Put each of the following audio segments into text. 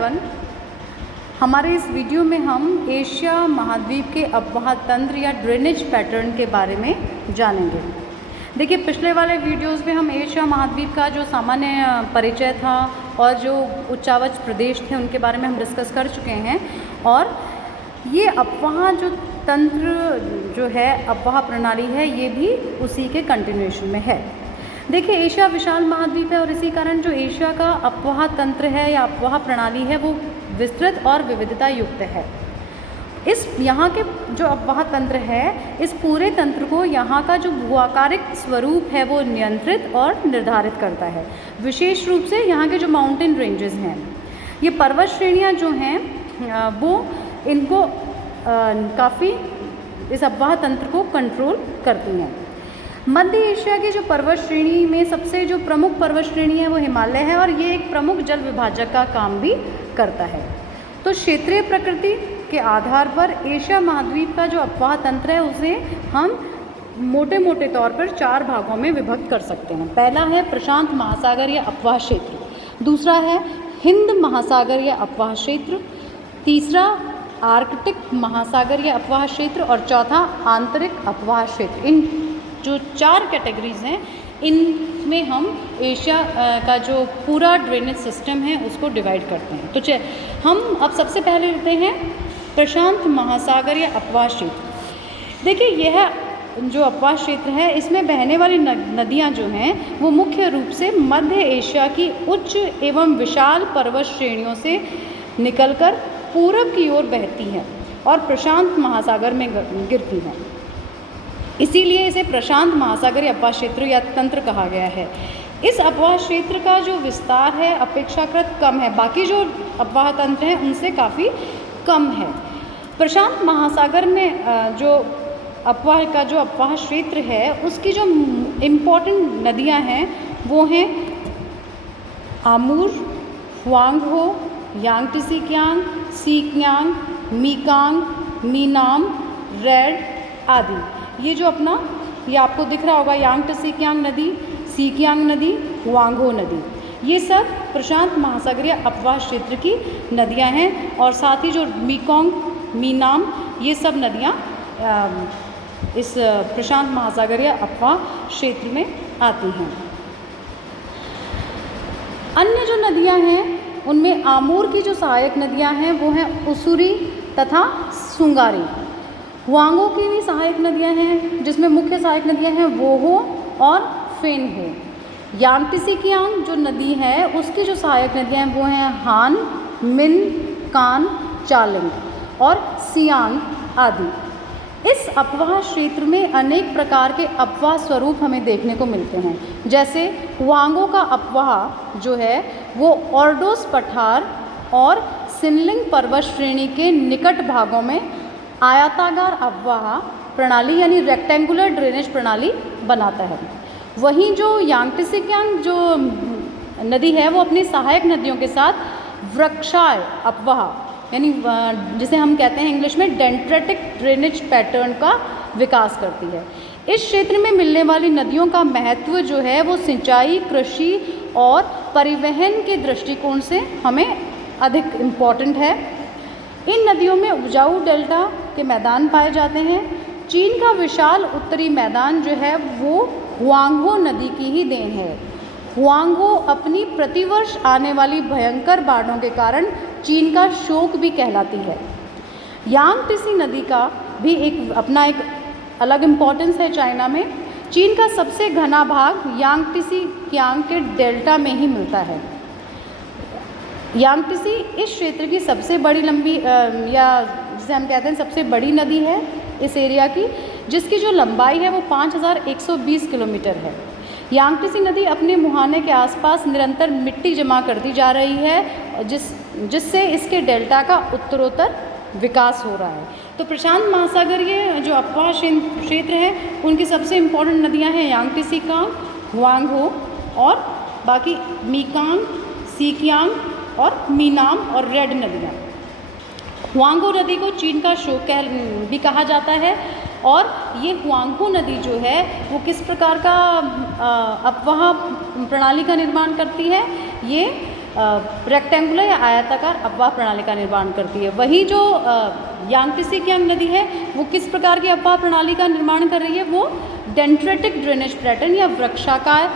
Everyone, हमारे इस video में हम एशिया महाद्वीप के अफवाह तंत्र या ड्रेनेज पैटर्न के बारे में जानेंगे। देखिए, पिछले वाले वीडियोस में हम एशिया महाद्वीप का जो सामान्य परिचय था और जो उच्चावच प्रदेश थे उनके बारे में हम डिस्कस कर चुके हैं, और ये अफवाह जो तंत्र जो है, अफवाह प्रणाली है, ये भी उसी के कंटिन्यूएशन में है। देखिए, एशिया विशाल महाद्वीप है और इसी कारण जो एशिया का अफवाह तंत्र है या अफवाह प्रणाली है वो विस्तृत और विविधता युक्त है। इस यहाँ के जो अफवाह तंत्र है, इस पूरे तंत्र को यहाँ का जो भूआकारिक स्वरूप है वो नियंत्रित और निर्धारित करता है। विशेष रूप से यहाँ के जो माउंटेन रेंजेस हैं, ये पर्वत श्रेणियाँ जो हैं वो इनको काफ़ी इस अफवाह तंत्र को कंट्रोल करती हैं। मध्य एशिया की जो पर्वत श्रेणी में सबसे जो प्रमुख पर्वत श्रेणी है वो हिमालय है, और ये एक प्रमुख जल विभाजक का काम भी करता है। तो क्षेत्रीय प्रकृति के आधार पर एशिया महाद्वीप का जो अफवाह तंत्र है उसे हम मोटे मोटे तौर पर 4 भागों में विभक्त कर सकते हैं। पहला है प्रशांत महासागर या अफवाह क्षेत्र, दूसरा है हिंद महासागर या अफवाह क्षेत्र, तीसरा आर्कटिक महासागर या अफवाह क्षेत्र, और चौथा आंतरिक अफवाह क्षेत्र। इन जो 4 कैटेगरीज हैं, इनमें हम एशिया का जो पूरा ड्रेनेज सिस्टम है उसको डिवाइड करते हैं। तो हम अब सबसे पहले लेते हैं प्रशांत महासागर या अफवाह क्षेत्र। देखिए, यह जो अफवाह क्षेत्र है, इसमें बहने वाली नदियां जो हैं वो मुख्य रूप से मध्य एशिया की उच्च एवं विशाल पर्वत श्रेणियों से निकलकर पूरब की ओर बहती हैं और प्रशांत महासागर में गिरती हैं। इसीलिए इसे प्रशांत महासागर या अफवाह क्षेत्र या तंत्र कहा गया है। इस अफवाह क्षेत्र का जो विस्तार है अपेक्षाकृत कम है, बाकी जो अफवाह तंत्र हैं उनसे काफ़ी कम है। प्रशांत महासागर में जो अफवाह क्षेत्र है उसकी जो इम्पोर्टेंट नदियां हैं वो हैं आमूर, हुआंगहो, यांगटीसी-कियांग, सी-कियांग, मीकांग, मीनाम, रेड आदि। ये जो ये आपको दिख रहा होगा, यांगटीसी-कियांग नदी, सी-कियांग नदी, हुआंगहो नदी, ये सब प्रशांत महासागर या अफवाह क्षेत्र की नदियां हैं। और साथ ही जो मीकोंग, मीनाम, ये सब नदियां इस प्रशांत महासागर या अफवाह क्षेत्र में आती हैं। अन्य जो नदियां हैं उनमें आमूर की जो सहायक नदियां हैं वो हैं उसूरी तथा सुंगारी। हुआंगो की भी सहायक नदियां हैं जिसमें मुख्य सहायक नदियां हैं वोहो और फेनहो। यांगटीसी-कियांग जो नदी है उसकी जो सहायक नदियां हैं वो हैं हान, मिन, कान, चालिंग और सियांग आदि। इस अफवाह क्षेत्र में अनेक प्रकार के अफवाह स्वरूप हमें देखने को मिलते हैं। जैसे हुआंगो का अफवाह जो है वो ऑर्डोस पठार और सिनलिंग पर्वत श्रेणी के निकट भागों में आयताकार अफवाह प्रणाली यानी रेक्टेंगुलर ड्रेनेज प्रणाली बनाता है। वहीं जो यांगटीसी-कियांग जो नदी है वो अपनी सहायक नदियों के साथ वृक्षाय अफवाह यानी जिसे हम कहते हैं इंग्लिश में डेंड्रेटिक ड्रेनेज पैटर्न का विकास करती है। इस क्षेत्र में मिलने वाली नदियों का महत्व जो है वो सिंचाई, कृषि और परिवहन के दृष्टिकोण से हमें अधिक इम्पॉर्टेंट है। इन नदियों में उपजाऊ डेल्टा के मैदान पाए जाते हैं। चीन का विशाल उत्तरी मैदान जो है वो हुआंगहो नदी की ही देन है। हुआंगहो अपनी प्रतिवर्ष आने वाली भयंकर बाढ़ों के कारण चीन का शोक भी कहलाती है। यांगटीसी नदी का भी एक अलग इम्पोर्टेंस है चाइना में। चीन का सबसे घना भाग यांगटीसी-कियांग के डेल्टा में ही मिलता है। यांगटीसी इस क्षेत्र की सबसे बड़ी लंबी या जिसे हम कहते हैं सबसे बड़ी नदी है इस एरिया की, जिसकी जो लंबाई है वो 5120 किलोमीटर है। यांगटीसी नदी अपने मुहाने के आसपास निरंतर मिट्टी जमा करती जा रही है जिससे इसके डेल्टा का उत्तरोत्तर विकास हो रहा है। तो प्रशांत महासागर ये जो अफवाह क्षेत्र है उनकी सबसे इम्पोर्टेंट नदियां हैं यांगटीसी-कियांग, हुआंगहो और बाकी मीकांग, सी-कियांग और मीनाम और रेड नदियाँ। हुआंगहो नदी को चीन का शोक भी कहा जाता है, और ये हुआंगहो नदी जो है वो किस प्रकार का अफवाह प्रणाली का निर्माण करती है? ये रेक्टेंगुलर या आयताकार अपवाह प्रणाली का निर्माण करती है। वही जो यांगत्से-कियांग नदी है वो किस प्रकार की अपवाह प्रणाली का निर्माण कर रही है, वो डेंड्रेटिक ड्रेनेज पैटर्न या वृक्षाकार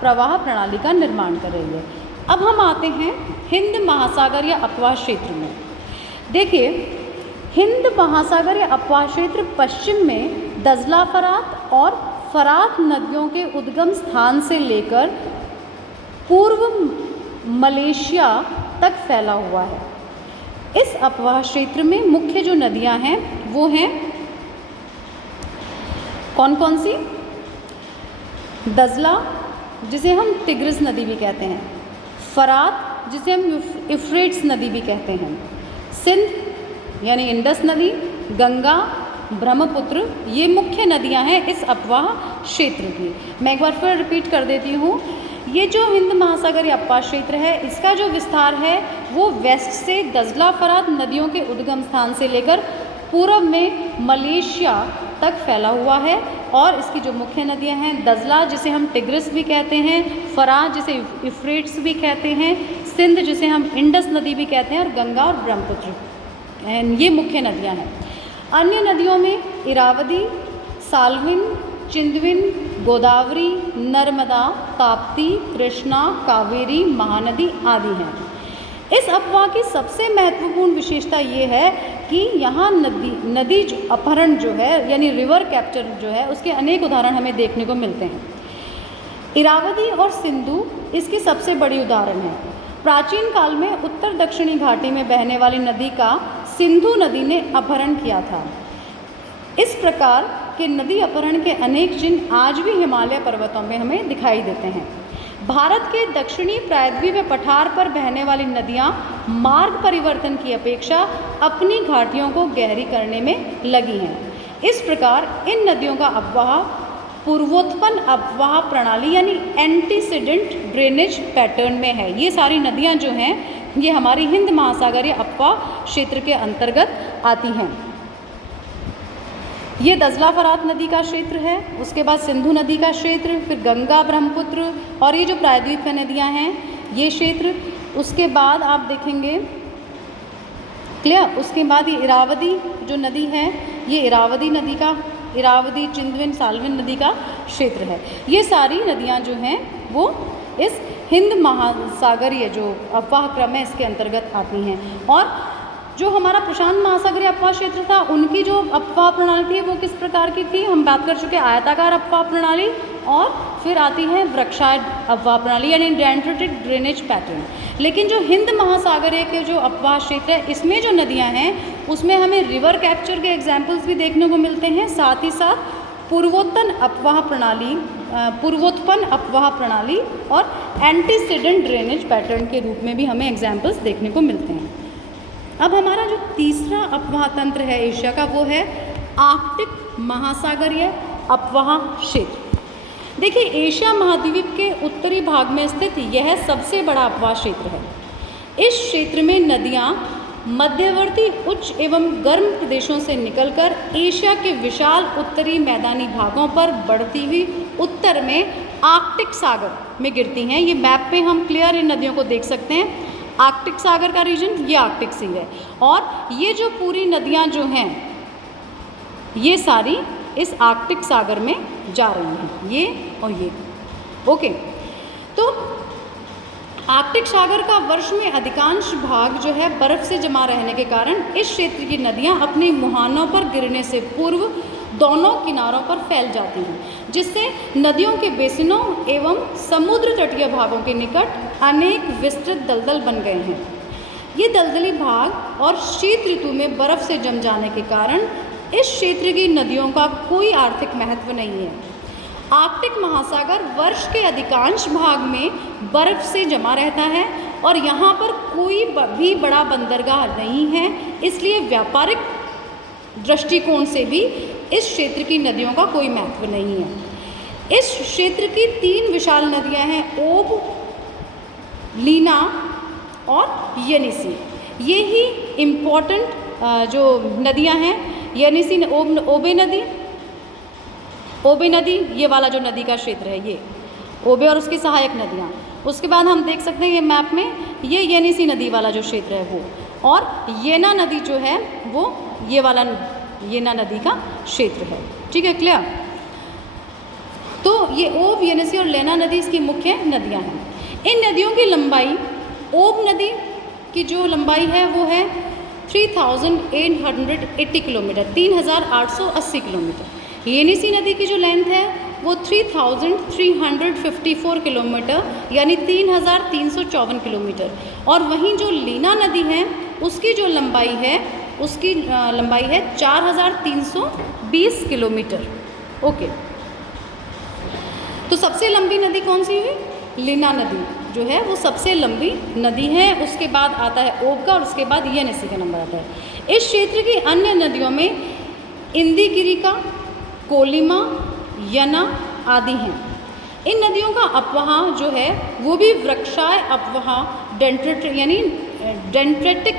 प्रवाह प्रणाली का निर्माण कर रही है। अब हम आते हैं हिंद महासागर या अपवाह क्षेत्र में। देखिए, हिंद महासागर या अपवाह क्षेत्र पश्चिम में दजला फरात और फरात नदियों के उद्गम स्थान से लेकर पूर्व मलेशिया तक फैला हुआ है। इस अपवाह क्षेत्र में मुख्य जो नदियां हैं वो हैं कौन कौन सी? दजला, जिसे हम टिग्रिस नदी भी कहते हैं, फरात, जिसे हम यूफ्रेट्स नदी भी कहते हैं, सिंध यानी इंडस नदी, गंगा, ब्रह्मपुत्र, ये मुख्य नदियां हैं इस अपवाह क्षेत्र की। मैं एक बार फिर रिपीट कर देती हूँ, ये जो हिंद महासागर या अपवाह क्षेत्र है, इसका जो विस्तार है वो वेस्ट से दजला फरात नदियों के उद्गम स्थान से लेकर पूर्व में मलेशिया तक फैला हुआ है। और इसकी जो मुख्य नदियां हैं, दजला जिसे हम टिग्रिस भी कहते हैं, फरात जिसे यूफ्रेट्स भी कहते हैं, सिंध जिसे हम इंडस नदी भी कहते हैं, और गंगा और ब्रह्मपुत्र, ये मुख्य नदियां हैं। अन्य नदियों में इरावदी, साल्विन, चिंदविन, गोदावरी, नर्मदा, ताप्ती, कृष्णा, कावेरी, महानदी आदि हैं। इस अपवाह की सबसे महत्वपूर्ण विशेषता ये है कि यहाँ नदी अपहरण जो है यानी रिवर कैप्चर जो है उसके अनेक उदाहरण हमें देखने को मिलते हैं। इरावदी और सिंधु इसकी सबसे बड़ी उदाहरण है। प्राचीन काल में उत्तर दक्षिणी घाटी में बहने वाली नदी का सिंधु नदी ने अपहरण किया था। इस प्रकार के नदी अपहरण के अनेक चिन्ह आज भी हिमालय पर्वतों में हमें दिखाई देते हैं। भारत के दक्षिणी प्रायद्वीपीय पठार पर बहने वाली नदियां मार्ग परिवर्तन की अपेक्षा अपनी घाटियों को गहरी करने में लगी हैं। इस प्रकार इन नदियों का अपवाह पूर्वोत्पन्न अपवाह प्रणाली यानी एंटीसीडेंट ड्रेनेज पैटर्न में है। ये सारी नदियां जो हैं ये हमारी हिंद महासागर या अपवाह क्षेत्र के अंतर्गत आती हैं। ये दजला फरात नदी का क्षेत्र है, उसके बाद सिंधु नदी का क्षेत्र, फिर गंगा, ब्रह्मपुत्र और ये जो प्रायद्वीप की नदियां हैं ये क्षेत्र। उसके बाद आप देखेंगे क्लियर, उसके बाद ये इरावदी जो नदी है ये इरावदी, चिंदविन, साल्विन नदी का क्षेत्र है। ये सारी नदियां जो हैं वो इस हिंद महासागरीय जो अपवाह क्रम है इसके अंतर्गत आती हैं। और जो हमारा प्रशांत महासागरीय अपवाह क्षेत्र था उनकी जो अपवाह प्रणाली थी वो किस प्रकार की थी, हम बात कर चुके हैं आयताकार अपवाह प्रणाली, और फिर आती है वृक्षाकार अपवाह प्रणाली यानी डेंड्रेटिक ड्रेनेज पैटर्न। लेकिन जो हिंद महासागरीय के जो अपवाह क्षेत्र है इसमें जो नदियां हैं उसमें हमें रिवर कैप्चर के एग्जाम्पल्स भी देखने को मिलते हैं, साथ ही साथ पूर्वोत्पन्न अपवाह प्रणाली और एंटीसीडेंट ड्रेनेज पैटर्न के रूप में भी हमें एग्जाम्पल्स देखने को मिलते हैं। अब हमारा जो तीसरा अपवाह तंत्र है एशिया का वो है आर्कटिक महासागरीय अपवाह क्षेत्र। देखिए, एशिया महाद्वीप के उत्तरी भाग में स्थित यह सबसे बड़ा अपवाह क्षेत्र है। इस क्षेत्र में नदियां मध्यवर्ती उच्च एवं गर्म प्रदेशों से निकलकर एशिया के विशाल उत्तरी मैदानी भागों पर बढ़ती हुई उत्तर में आर्कटिक सागर में गिरती हैं। ये मैप पे हम क्लियर इन नदियों को देख सकते हैं। आर्कटिक सागर का रीजन ये आर्कटिक सी है, और ये जो पूरी नदियां जो हैं ये सारी इस आर्कटिक सागर में जा रही हैं, ये और ये। ओके, तो आर्कटिक सागर का वर्ष में अधिकांश भाग जो है बर्फ से जमा रहने के कारण इस क्षेत्र की नदियां अपने मुहानों पर गिरने से पूर्व दोनों किनारों पर फैल जाती हैं, जिससे नदियों के बेसिनों एवं समुद्र तटीय भागों के निकट अनेक विस्तृत दलदल बन गए हैं। ये दलदली भाग और शीत ऋतु में बर्फ से जम जाने के कारण इस क्षेत्र की नदियों का कोई आर्थिक महत्व नहीं है। आर्कटिक महासागर वर्ष के अधिकांश भाग में बर्फ से जमा रहता है और यहाँ पर कोई भी बड़ा बंदरगाह नहीं है, इसलिए व्यापारिक दृष्टिकोण से भी इस क्षेत्र की नदियों का कोई महत्व नहीं है। इस क्षेत्र की 3 विशाल नदियां हैं, ओब, लीना और येनिसी। ये ही इम्पोर्टेंट जो नदियां हैं, येनिसी, ओबे नदी, ये वाला जो नदी का क्षेत्र है ये ओबे और उसकी सहायक नदियाँ। उसके बाद हम देख सकते हैं ये मैप में, ये येनिसी नदी वाला जो क्षेत्र है वो, और येना नदी जो है वो ये वाला येना नदी का क्षेत्र है। ठीक है, क्लियर। तो ये ओब, येनिसी और लेना नदी इसकी मुख्य नदियां हैं। इन नदियों की लंबाई, ओब नदी की जो लंबाई है वो है 3880 किलोमीटर, 3880 किलोमीटर। येनिसी नदी की जो लेंथ है वो 3354 किलोमीटर, यानी 3354 किलोमीटर। और वहीं जो लीना नदी है उसकी जो लंबाई है, उसकी लंबाई है 4320 किलोमीटर। ओके, तो सबसे लंबी नदी कौन सी हुई? लीना नदी जो है वो सबसे लंबी नदी है। उसके बाद आता है ओब का, और उसके बाद येनिसी का नंबर आता है। इस क्षेत्र की अन्य नदियों में इंदिगिरिका, कोलिमा, यना आदि हैं। इन नदियों का अपवाह जो है वो भी वृक्षाय अपवाह यानी डेंट्रेटिक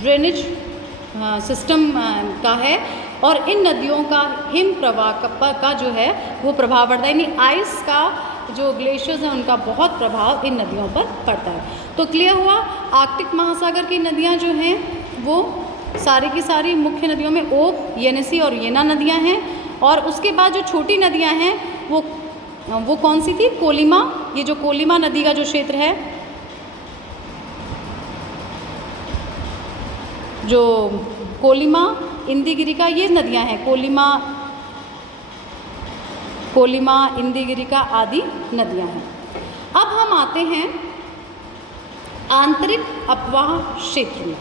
ड्रेनेज सिस्टम का है, और इन नदियों का हिम प्रवाह का जो है वो प्रभाव पड़ता है, यानी आइस का जो ग्लेशियर्स हैं उनका बहुत प्रभाव इन नदियों पर पड़ता है। तो क्लियर हुआ, आर्कटिक महासागर की नदियां जो हैं वो सारी की सारी मुख्य नदियों में ओब, येनिसी और येना नदियां हैं। और उसके बाद जो छोटी नदियां हैं वो कौन सी थी? कोलिमा। ये जो कोलिमा नदी का जो क्षेत्र है, जो कोलिमा, इंदिगिरिका, ये नदियां हैं, कोलिमा, इंदिगिरिका आदि नदियां हैं। अब हम आते हैं आंतरिक अपवाह क्षेत्र में।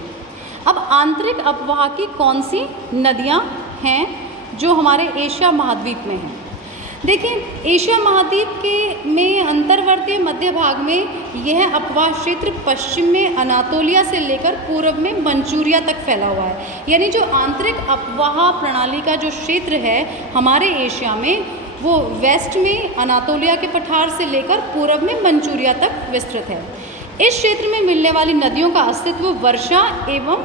अब आंतरिक अपवाह की कौन सी नदियां हैं जो हमारे एशिया महाद्वीप में हैं? देखिए, एशिया महाद्वीप में अंतर्वर्तीय मध्य भाग में यह अपवाह क्षेत्र पश्चिम में अनातोलिया से लेकर पूर्व में मंचूरिया तक फैला हुआ है। यानी जो आंतरिक अपवाह प्रणाली का जो क्षेत्र है हमारे एशिया में, वो वेस्ट में अनातोलिया के पठार से लेकर पूर्व में मंचूरिया तक विस्तृत है। इस क्षेत्र में मिलने वाली नदियों का अस्तित्व वर्षा एवं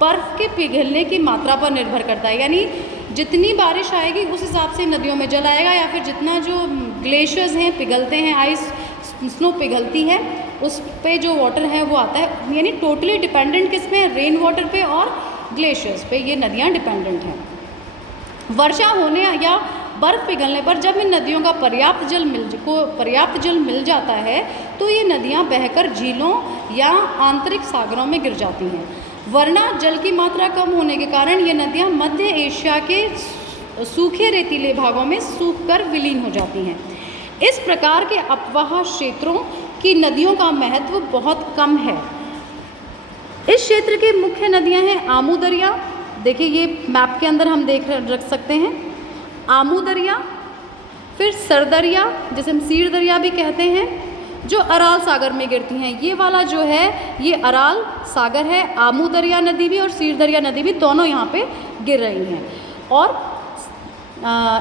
बर्फ के पिघलने की मात्रा पर निर्भर करता है। यानी जितनी बारिश आएगी उस हिसाब से नदियों में जल आएगा, या फिर जितना जो ग्लेशियर्स हैं पिघलते हैं, आइस स्नो पिघलती है, उस पे जो वाटर है वो आता है। यानी टोटली डिपेंडेंट किस पे है? रेन वाटर पे और ग्लेशियर्स पे ये नदियाँ डिपेंडेंट हैं। वर्षा होने या बर्फ़ पिघलने पर जब इन नदियों का पर्याप्त जल मिल जाता है तो ये नदियाँ बहकर झीलों या आंतरिक सागरों में गिर जाती हैं, वरना जल की मात्रा कम होने के कारण ये नदियाँ मध्य एशिया के सूखे रेतीले भागों में सूखकर विलीन हो जाती हैं। इस प्रकार के अपवाह क्षेत्रों की नदियों का महत्व बहुत कम है। इस क्षेत्र की मुख्य नदियाँ हैं आमू दरिया, देखिए ये मैप के अंदर हम रख सकते हैं, आमू दरिया, फिर सरदरिया जिसे हम सीर दरिया भी कहते हैं, जो अराल सागर में गिरती हैं। ये वाला जो है ये अराल सागर है, आमू दरिया नदी भी और सीर दरिया नदी भी दोनों यहाँ पे गिर रही हैं। और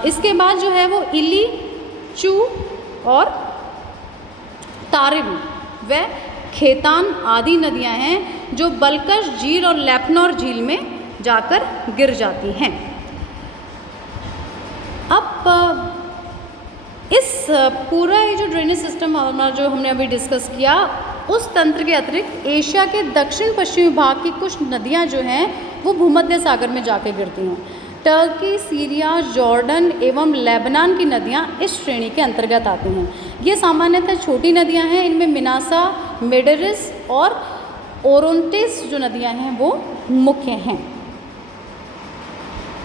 इसके बाद जो है वो इली, चू और तारिम व खेतान आदि नदियाँ हैं जो बलकश झील और लैपनौर झील में जाकर गिर जाती हैं। अब इस पूरा ये जो ड्रेनेज सिस्टम हमारा जो हमने अभी डिस्कस किया, उस तंत्र के अतिरिक्त एशिया के दक्षिण पश्चिमी भाग की कुछ नदियां जो हैं वो भूमध्य सागर में जाकर गिरती हैं। टर्की, सीरिया, जॉर्डन एवं लेबनान की नदियां इस श्रेणी के अंतर्गत आती हैं। ये सामान्यतः छोटी नदियां हैं, इनमें मिनासा, मेडरिस और ओरोंटिस जो नदियां हैं वो मुख्य हैं।